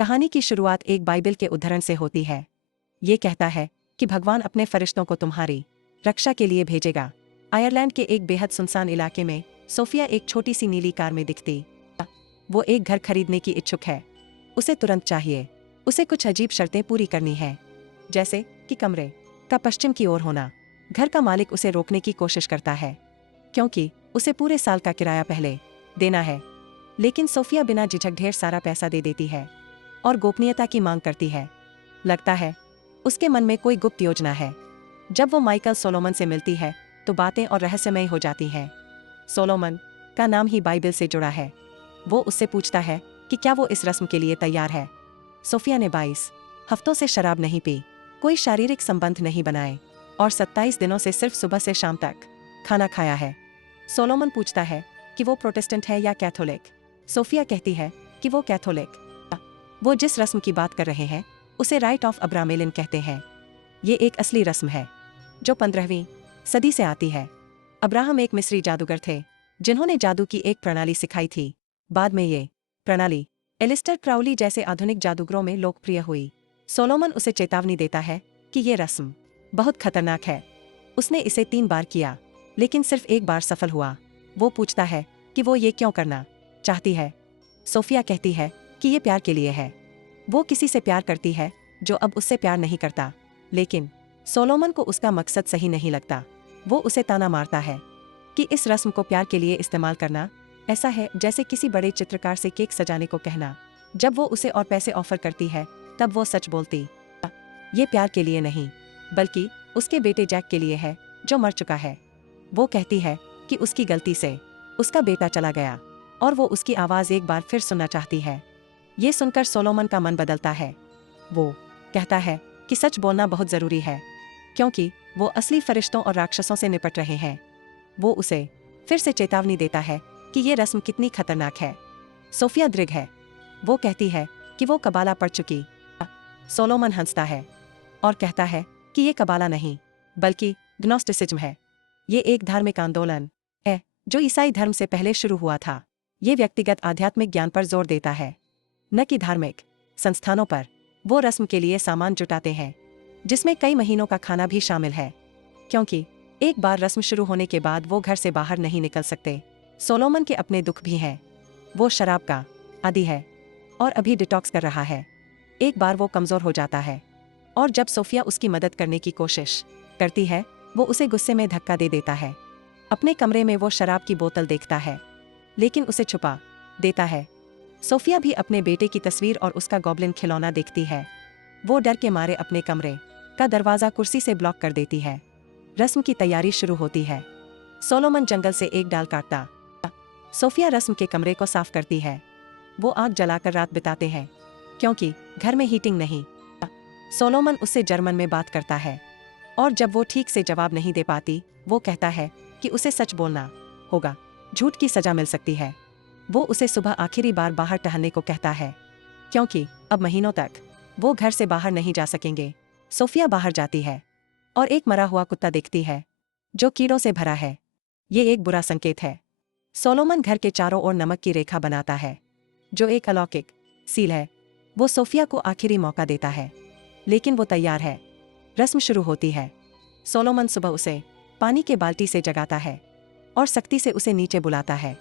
कहानी की शुरुआत एक बाइबल के उद्धरण से होती है। ये कहता है कि भगवान अपने फरिश्तों को तुम्हारी रक्षा के लिए भेजेगा। आयरलैंड के एक बेहद सुनसान इलाके में सोफिया एक छोटी सी नीली कार में दिखती। वो एक घर खरीदने की इच्छुक है। उसे तुरंत चाहिए। उसे कुछ अजीब शर्तें पूरी करनी है, जैसे कि कमरे का पश्चिम की ओर होना। घर का मालिक उसे रोकने की कोशिश करता है, क्योंकि उसे पूरे साल का किराया पहले देना है। लेकिन सोफिया बिना झिझक ढेर सारा पैसा दे देती है और गोपनीयता की मांग करती है। लगता है उसके मन में कोई गुप्त योजना है। जब वो माइकल सोलोमन से मिलती है तो बातें और रहस्यमय हो जाती हैं। सोलोमन का नाम ही बाइबल से जुड़ा है। वो उससे पूछता है कि क्या वो इस रस्म के लिए तैयार है। सोफिया ने 22 हफ्तों से शराब नहीं पी, कोई शारीरिक संबंध नहीं बनाए और 27 दिनों से सिर्फ सुबह से शाम तक खाना खाया है। सोलोमन पूछता है कि वो प्रोटेस्टेंट है या कैथोलिक। सोफिया कहती है कि वो कैथोलिक। वो जिस रस्म की बात कर रहे हैं उसे राइट ऑफ अब्रामेलिन कहते हैं। ये एक असली रस्म है जो 15वीं सदी से आती है। अब्राहम एक मिस्री जादूगर थे जिन्होंने जादू की एक प्रणाली सिखाई थी। बाद में ये प्रणाली एलिस्टर क्राउली जैसे आधुनिक जादूगरों में लोकप्रिय हुई। सोलोमन उसे चेतावनी देता है कि ये रस्म बहुत खतरनाक है। उसने इसे 3 बार किया, लेकिन सिर्फ एक बार सफल हुआ। वो पूछता है कि वो ये क्यों करना चाहती है। सोफिया कहती है कि ये प्यार के लिए है। वो किसी से प्यार करती है जो अब उससे प्यार नहीं करता। लेकिन सोलोमन को उसका मकसद सही नहीं लगता। वो उसे ताना मारता है कि इस रस्म को प्यार के लिए इस्तेमाल करना ऐसा है जैसे किसी बड़े चित्रकार से केक सजाने को कहना। जब वो उसे और पैसे ऑफर करती है तब वो सच बोलती, ये प्यार के लिए नहीं बल्कि उसके बेटे जैक के लिए है जो मर चुका है। वो कहती है कि उसकी गलती से उसका बेटा चला गया और वो उसकी आवाज़ एक बार फिर सुनना चाहती है। ये सुनकर सोलोमन का मन बदलता है। वो कहता है कि सच बोलना बहुत ज़रूरी है, क्योंकि वो असली फरिश्तों और राक्षसों से निपट रहे हैं। वो उसे फिर से चेतावनी देता है कि ये रस्म कितनी खतरनाक है। सोफिया दृढ़ है। वो कहती है कि वो कबाला पढ़ चुकी। सोलोमन हंसता है और कहता है कि ये कबाला नहीं बल्कि ग्नोस्टिसिज्म है। ये एक धार्मिक आंदोलन है जो ईसाई धर्म से पहले शुरू हुआ था। ये व्यक्तिगत आध्यात्मिक ज्ञान पर जोर देता है, न कि धार्मिक संस्थानों पर। वो रस्म के लिए सामान जुटाते हैं, जिसमें कई महीनों का खाना भी शामिल है, क्योंकि एक बार रस्म शुरू होने के बाद वो घर से बाहर नहीं निकल सकते। सोलोमन के अपने दुख भी हैं। वो शराब का आदी है और अभी डिटॉक्स कर रहा है। एक बार वो कमज़ोर हो जाता है और जब सोफिया उसकी मदद करने की कोशिश करती है वो उसे गुस्से में धक्का दे देता है। अपने कमरे में वो शराब की बोतल देखता है, लेकिन उसे छुपा देता है। सोफिया भी अपने बेटे की तस्वीर और उसका गॉब्लिन खिलौना देखती है। वो डर के मारे अपने कमरे का दरवाज़ा कुर्सी से ब्लॉक कर देती है। रस्म की तैयारी शुरू होती है। सोलोमन जंगल से एक डाल काटता। सोफिया रस्म के कमरे को साफ करती है। वो आग जलाकर रात बिताते हैं, क्योंकि घर में हीटिंग नहीं। सोलोमन उससे जर्मन में बात करता है और जब वो ठीक से जवाब नहीं दे पाती वो कहता है कि उसे सच बोलना होगा, झूठ की सजा मिल सकती है। वो उसे सुबह आखिरी बार बाहर टहलने को कहता है, क्योंकि अब महीनों तक वो घर से बाहर नहीं जा सकेंगे। सोफिया बाहर जाती है और एक मरा हुआ कुत्ता देखती है जो कीड़ों से भरा है। ये एक बुरा संकेत है। सोलोमन घर के चारों ओर नमक की रेखा बनाता है, जो एक अलौकिक सील है। वो सोफिया को आखिरी मौका देता है, लेकिन वो तैयार है। रस्म शुरू होती है। सोलोमन सुबह उसे पानी के बाल्टी से जगाता है और सख्ती से उसे नीचे बुलाता है।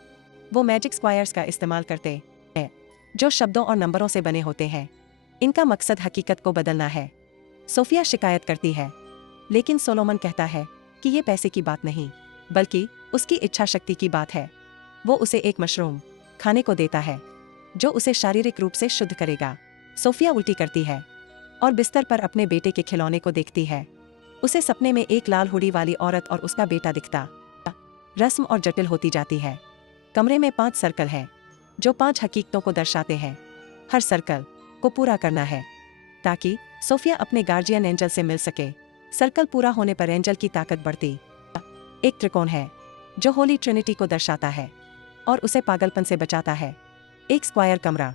वो मैजिक स्क्वायर्स का इस्तेमाल करते हैं, जो शब्दों और नंबरों से बने होते हैं। इनका मकसद हकीकत को बदलना है। सोफिया शिकायत करती है, लेकिन सोलोमन कहता है कि ये पैसे की बात नहीं बल्कि उसकी इच्छा शक्ति की बात है। वो उसे एक मशरूम खाने को देता है जो उसे शारीरिक रूप से शुद्ध करेगा। सोफिया उल्टी करती है और बिस्तर पर अपने बेटे के खिलौने को देखती है। उसे सपने में एक लाल हुडी वाली औरत और उसका बेटा दिखता। रस्म और जटिल होती जाती है। कमरे में 5 सर्कल हैं जो 5 हकीकतों को दर्शाते हैं। हर सर्कल को पूरा करना है ताकि सोफिया अपने गार्जियन एंजल से मिल सके। सर्कल पूरा होने पर एंजल की ताकत बढ़ती। एक त्रिकोण है जो होली ट्रिनिटी को दर्शाता है और उसे पागलपन से बचाता है। एक स्क्वायर कमरा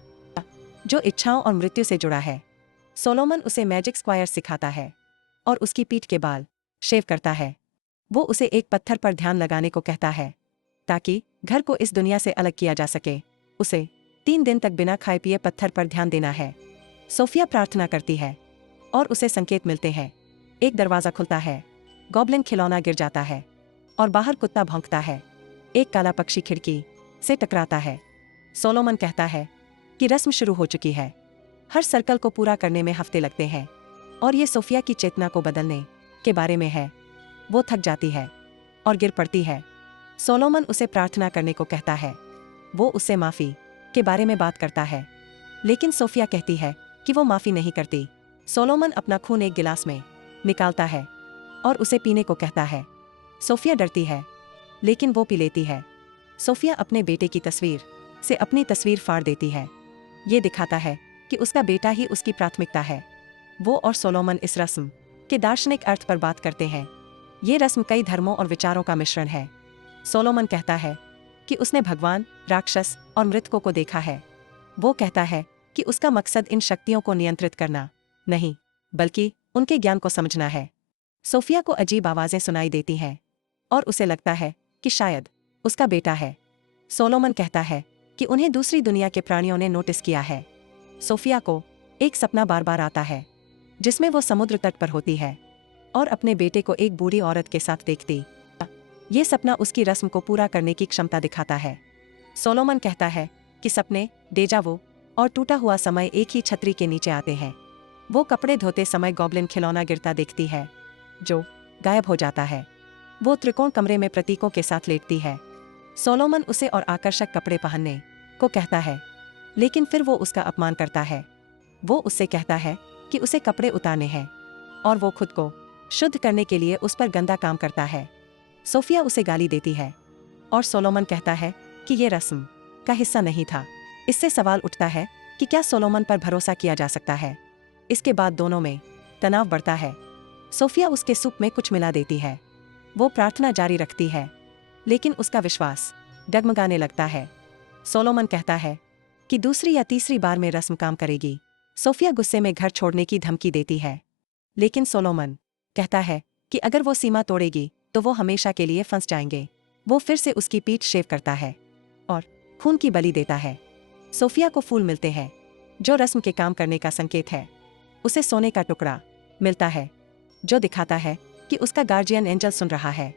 जो इच्छाओं और मृत्यु से जुड़ा है। सोलोमन उसे मैजिक स्क्वायर सिखाता है और उसकी पीठ के बाल शेव करता है। वो उसे एक पत्थर पर ध्यान लगाने को कहता है ताकि घर को इस दुनिया से अलग किया जा सके। उसे 3 दिन तक बिना खाए पिए पत्थर पर ध्यान देना है। सोफिया प्रार्थना करती है और उसे संकेत मिलते हैं। एक दरवाजा खुलता है, गॉब्लिन खिलौना गिर जाता है और बाहर कुत्ता भौंकता है। एक काला पक्षी खिड़की से टकराता है। सोलोमन कहता है कि रस्म शुरू हो चुकी है। हर सर्कल को पूरा करने में हफ्ते लगते हैं और ये सोफिया की चेतना को बदलने के बारे में है। वो थक जाती है और गिर पड़ती है। सोलोमन उसे प्रार्थना करने को कहता है। वो उससे माफ़ी के बारे में बात करता है, लेकिन सोफिया कहती है कि वो माफ़ी नहीं करती। सोलोमन अपना खून एक गिलास में निकालता है और उसे पीने को कहता है। सोफिया डरती है, लेकिन वो पी लेती है। सोफिया अपने बेटे की तस्वीर से अपनी तस्वीर फाड़ देती है। ये दिखाता है कि उसका बेटा ही उसकी प्राथमिकता है। वो और सोलोमन इस रस्म के दार्शनिक अर्थ पर बात करते हैं। ये रस्म कई धर्मों और विचारों का मिश्रण है। सोलोमन कहता है कि उसने भगवान, राक्षस और मृतकों को देखा है। वो कहता है कि उसका मकसद इन शक्तियों को नियंत्रित करना नहीं, बल्कि उनके ज्ञान को समझना है। सोफिया को अजीब आवाज़ें सुनाई देती हैं और उसे लगता है कि शायद उसका बेटा है। सोलोमन कहता है कि उन्हें दूसरी दुनिया के प्राणियों ने नोटिस किया है। सोफिया को एक सपना बार बार आता है, जिसमें वो समुद्र तट पर होती है और अपने बेटे को एक बूढ़ी औरत के साथ देखती। ये सपना उसकी रस्म को पूरा करने की क्षमता दिखाता है। सोलोमन कहता है कि सपने, डेजा वू और टूटा हुआ समय एक ही छतरी के नीचे आते हैं। वो कपड़े धोते समय गॉब्लिन खिलौना गिरता देखती है, जो गायब हो जाता है। वो त्रिकोण कमरे में प्रतीकों के साथ लेटती है। सोलोमन उसे और आकर्षक कपड़े पहनने को कहता है, लेकिन फिर वो उसका अपमान करता है। वो उससे कहता है कि उसे कपड़े उतारने हैं और वो खुद को शुद्ध करने के लिए उस पर गंदा काम करता है। सोफिया उसे गाली देती है और सोलोमन कहता है कि ये रस्म का हिस्सा नहीं था। इससे सवाल उठता है कि क्या सोलोमन पर भरोसा किया जा सकता है। इसके बाद दोनों में तनाव बढ़ता है। सोफिया उसके सूप में कुछ मिला देती है। वो प्रार्थना जारी रखती है, लेकिन उसका विश्वास डगमगाने लगता है। सोलोमन कहता है कि दूसरी या तीसरी बार में रस्म काम करेगी। सोफिया गुस्से में घर छोड़ने की धमकी देती है, लेकिन सोलोमन कहता है कि अगर वो सीमा तोड़ेगी तो वो हमेशा के लिए फंस जाएंगे। वो फिर से उसकी पीठ शेव करता है और खून की बलि देता है। सोफिया को फूल मिलते हैं, जो रस्म के काम करने का संकेत है। उसे सोने का टुकड़ा मिलता है, जो दिखाता है कि उसका गार्जियन एंजल सुन रहा है।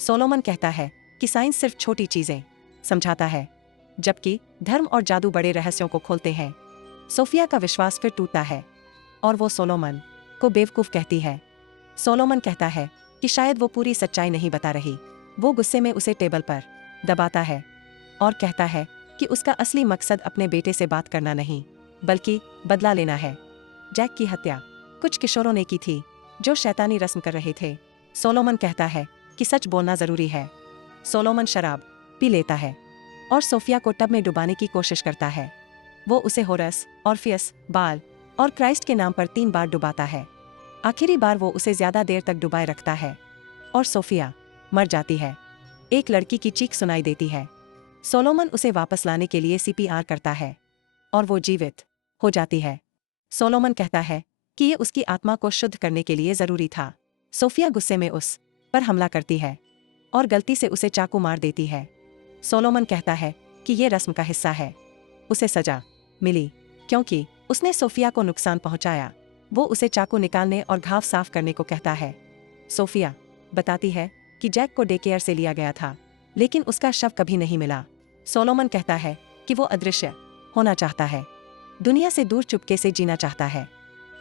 सोलोमन कहता है कि साइंस सिर्फ छोटी चीजें समझाता है, जबकि धर्म और जादू बड़े रहस्यों को खोलते हैं। सोफिया का विश्वास फिर टूटता है और वो सोलोमन को बेवकूफ कहती है। सोलोमन कहता है कि शायद वो पूरी सच्चाई नहीं बता रही। वो गुस्से में उसे टेबल पर दबाता है और कहता है कि उसका असली मकसद अपने बेटे से बात करना नहीं, बल्कि बदला लेना है। जैक की हत्या कुछ किशोरों ने की थी जो शैतानी रस्म कर रहे थे। सोलोमन कहता है कि सच बोलना जरूरी है। सोलोमन शराब पी लेता है और सोफिया को टब में डुबाने की कोशिश करता है। वो उसे होरस, ऑर्फियस, बाल और क्राइस्ट के नाम पर 3 बार डुबाता है। आखिरी बार वो उसे ज्यादा देर तक डुबाए रखता है और सोफिया मर जाती है। एक लड़की की चीख सुनाई देती है। सोलोमन उसे वापस लाने के लिए सीपीआर करता है और वो जीवित हो जाती है। सोलोमन कहता है कि ये उसकी आत्मा को शुद्ध करने के लिए जरूरी था। सोफिया गुस्से में उस पर हमला करती है और गलती से उसे चाकू मार देती है। सोलोमन कहता है कि ये रस्म का हिस्सा है। उसे सजा मिली क्योंकि उसने सोफिया को नुकसान पहुंचाया। वो उसे चाकू निकालने और घाव साफ करने को कहता है। सोफिया बताती है कि जैक को डे केयर से लिया गया था, लेकिन उसका शव कभी नहीं मिला। सोलोमन कहता है कि वो अदृश्य होना चाहता है, दुनिया से दूर चुपके से जीना चाहता है।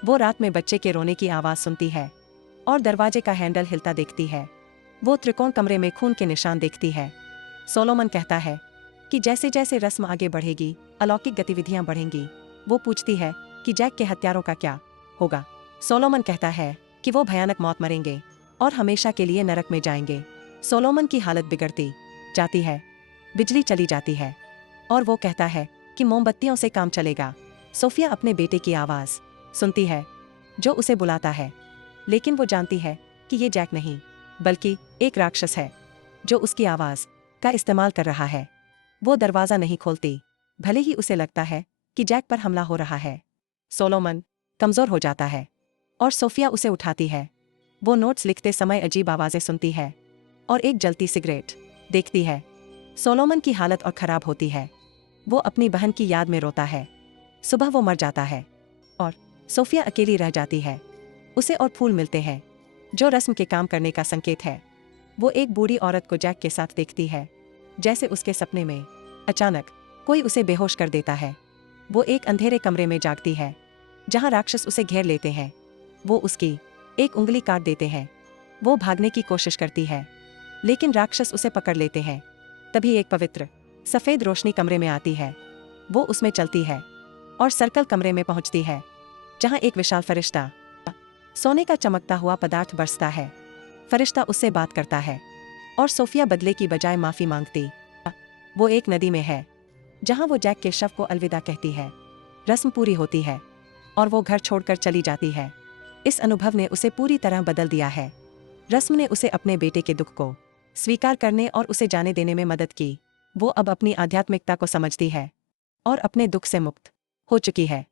वो रात में बच्चे के रोने की आवाज़ सुनती है और दरवाजे का हैंडल हिलता देखती है। वो त्रिकोण कमरे में खून के निशान देखती है। सोलोमन कहता है कि जैसे जैसे रस्म आगे बढ़ेगी, अलौकिक गतिविधियां बढ़ेंगी। वो पूछती है कि जैक के हत्यारों का क्या होगा। सोलोमन कहता है कि वो भयानक मौत मरेंगे और हमेशा के लिए नरक में जाएंगे। सोलोमन की हालत बिगड़ती जाती है। बिजली चली जाती है और वो कहता है कि मोमबत्तियों से काम चलेगा। सोफिया अपने बेटे की आवाज़ सुनती है, जो उसे बुलाता है, लेकिन वो जानती है कि ये जैक नहीं, बल्कि एक राक्षस है जो उसकी आवाज़ का इस्तेमाल कर रहा है। वो दरवाज़ा नहीं खोलती, भले ही उसे लगता है कि जैक पर हमला हो रहा है। सोलोमन कमज़ोर हो जाता है और सोफिया उसे उठाती है। वो नोट्स लिखते समय अजीब आवाज़ें सुनती है और एक जलती सिगरेट देखती है। सोलोमन की हालत और ख़राब होती है। वो अपनी बहन की याद में रोता है। सुबह वो मर जाता है और सोफिया अकेली रह जाती है। उसे और फूल मिलते हैं जो रस्म के काम करने का संकेत है। वो एक बूढ़ी औरत को जैक के साथ देखती है, जैसे उसके सपने में। अचानक कोई उसे बेहोश कर देता है। वो एक अंधेरे कमरे में जागती है जहां राक्षस उसे घेर लेते हैं। वो उसकी एक उंगली काट देते हैं। वो भागने की कोशिश करती है, लेकिन राक्षस उसे पकड़ लेते हैं। तभी एक पवित्र सफेद रोशनी कमरे में आती है। वो उसमें चलती है और सर्कल कमरे में पहुंचती है जहां एक विशाल फरिश्ता सोने का चमकता हुआ पदार्थ बरसता है। फरिश्ता उससे बात करता है और सोफिया बदले की बजाय माफी मांगती। वो एक नदी में है जहां वो जैक के शव को अलविदा कहती है। रस्म पूरी होती है और वो घर छोड़कर चली जाती है। इस अनुभव ने उसे पूरी तरह बदल दिया है। रस्म ने उसे अपने बेटे के दुख को स्वीकार करने और उसे जाने देने में मदद की। वो अब अपनी आध्यात्मिकता को समझती है और अपने दुख से मुक्त हो चुकी है।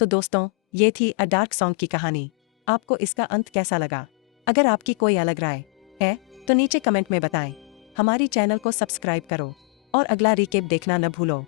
तो दोस्तों, ये थी अ डार्क सॉन्ग की कहानी। आपको इसका अंत कैसा लगा? अगर आपकी कोई अलग राय है तो नीचे कमेंट में बताएं। हमारी चैनल को सब्सक्राइब करो और अगला रिकेप देखना न भूलो।